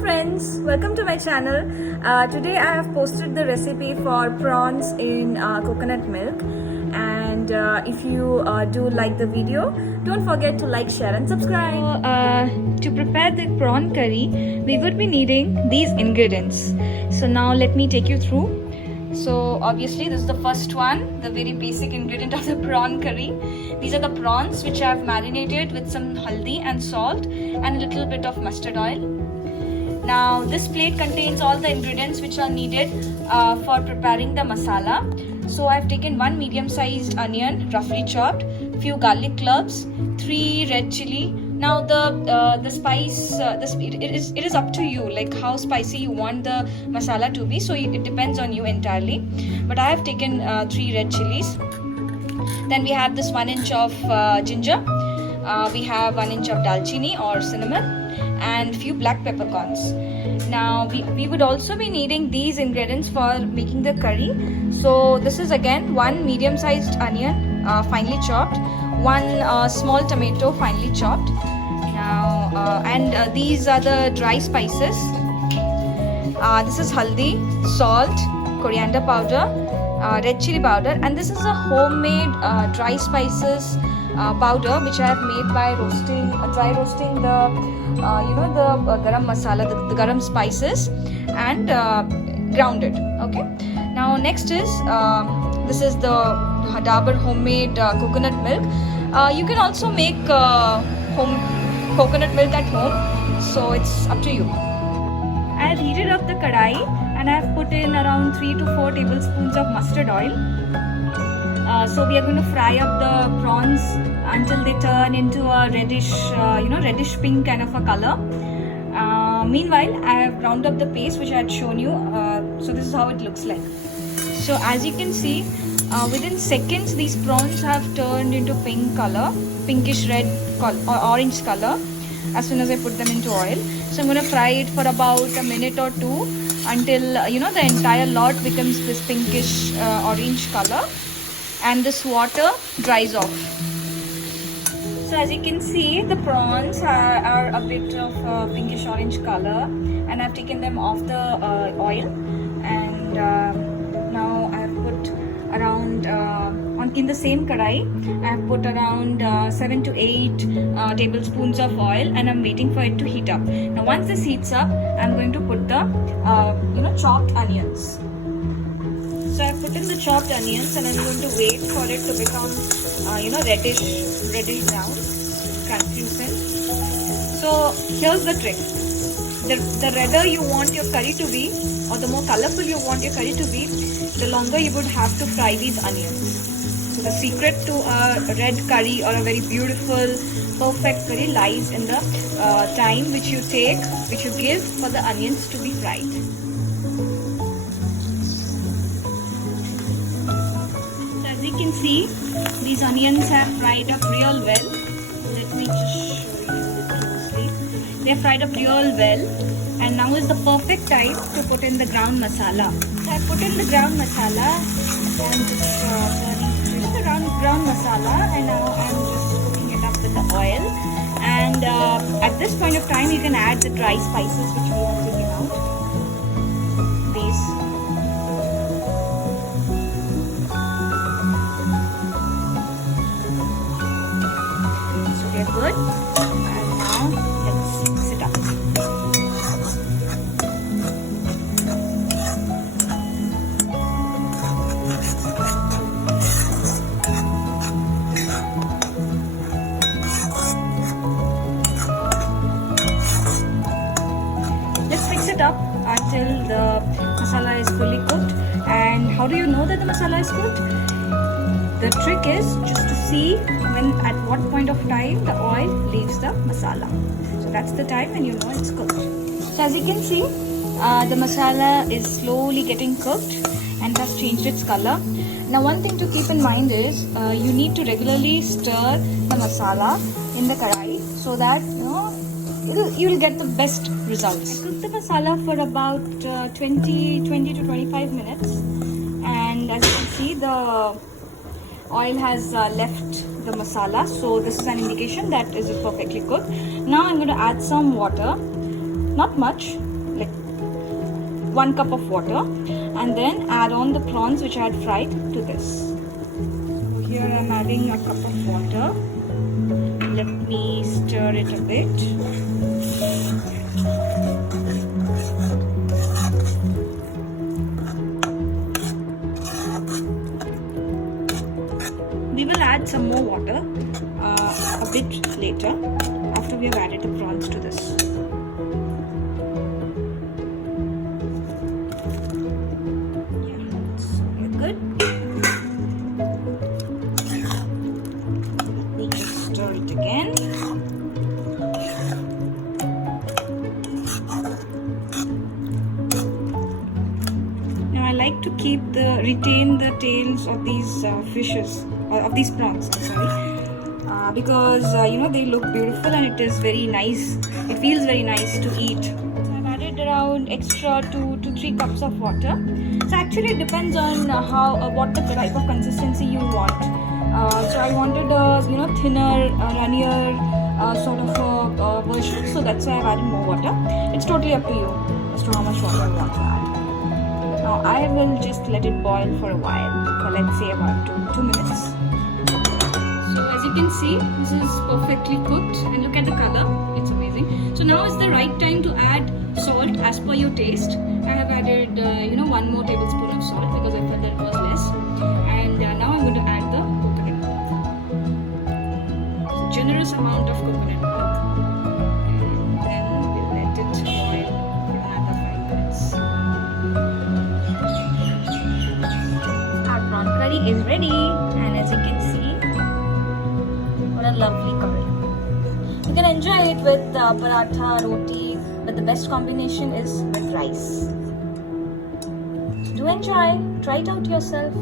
friends, welcome to my channel. Today I have posted the recipe for prawns in coconut milk, and if you do like the video, don't forget to like, share and subscribe. To prepare the prawn curry, we would be needing these ingredients. So now let me take you through. So obviously this is the first one, the very basic ingredient of the prawn curry. These are the prawns which I have marinated with some haldi and salt and a little bit of mustard oil. Now this plate contains all the ingredients which are needed for preparing the masala. So I have taken one medium-sized onion, roughly chopped, few garlic cloves, 3 red chili. Now the spice, it is up to you, like how spicy you want the masala to be. So it depends on you entirely. But I have taken 3 red chilies. Then we have this 1 inch of ginger. We have 1 inch of dalchini or cinnamon, and few black peppercorns. Now we would also be needing these ingredients for making the curry. So this is again 1 medium-sized onion, finely chopped, 1 small tomato, finely chopped. Now and these are the dry spices. This is haldi, salt, coriander powder, red chili powder, and this is a homemade dry spices powder which I have made by dry roasting the the garam masala, the garam spices, and ground it. Okay. Now next is this is the Dabur homemade coconut milk. You can also make coconut milk at home, so it's up to you. I have heated up the kadai and I have put in around 3 to 4 tablespoons of mustard oil. So we are going to fry up the prawns until they turn into a reddish, reddish pink kind of a color. Meanwhile, I have ground up the paste which I had shown you. So this is how it looks like. So as you can see, within seconds these prawns have turned into pink color, pinkish red or orange color as soon as I put them into oil. So I'm going to fry it for about a minute or two until the entire lot becomes this pinkish orange color and this water dries off. So as you can see, the prawns are a bit of pinkish orange color, and I've taken them off the oil, and now I've put around in the same kadai I've put around 7 to 8 tablespoons of oil, and I'm waiting for it to heat up. Now once this heats up, I'm going to put the chopped onions. So I've put in the chopped onions, and I'm going to wait for it to become reddish brown, translucent. So here's the trick. The redder you want your curry to be, or the more colorful you want your curry to be, the longer you would have to fry these onions. So the secret to a red curry or a very beautiful, perfect curry lies in the time which you give for the onions to be fried. So as you can see, these onions have fried up real well. Let me just show you closely. They have fried up real well, and now is the perfect time to put in the ground masala. So I put in the ground masala and just the ground masala, and now I'm just cooking it up with the oil. And at this point of time, you can add the dry spices which we have taken out. These. So they're good. And now let's mix it up. Up until the masala is fully cooked. And how do you know that the masala is cooked? The trick is just to see at what point of time the oil leaves the masala. So that's the time when you know it's cooked. So as you can see, the masala is slowly getting cooked and has changed its color. Now one thing to keep in mind is you need to regularly stir the masala in the kadai so that you'll get the best results. I cooked the masala for about 20 to 25 minutes, and as you can see, the oil has left the masala, so this is an indication that it is perfectly cooked. Now I'm going to add some water, not much, 1 cup of water, and then add on the prawns which I had fried to this. So here I'm adding a cup of water. Let me stir it a bit. We will add some more water a bit later after we have added the prawns to this. Yeah, so we're good. We just stir it again. Now I like to retain the tails of these fishes, or of these prawns, I'm sorry. Because they look beautiful and it is very nice. It feels very nice to eat. So I've added around extra 2 to 3 cups of water. So actually it depends on what the type of consistency you want. So I wanted a thinner, runnier sort of a version. So that's why I've added more water. It's totally up to you as to how much water you want to add. Now I will just let it boil for a while, for let's say about 2 minutes. As you can see, this is perfectly cooked, and look at the color, it's amazing. So now is the right time to add salt as per your taste. I have added 1 more tablespoon of salt because I felt that it was less. And now I'm going to add the coconut milk. So generous amount of coconut milk, and then we'll let it boil for another 5 minutes. Our prawn curry is ready, and as you can see, what a lovely curry. You can enjoy it with paratha, roti, but the best combination is with rice. So do enjoy, try it out yourself.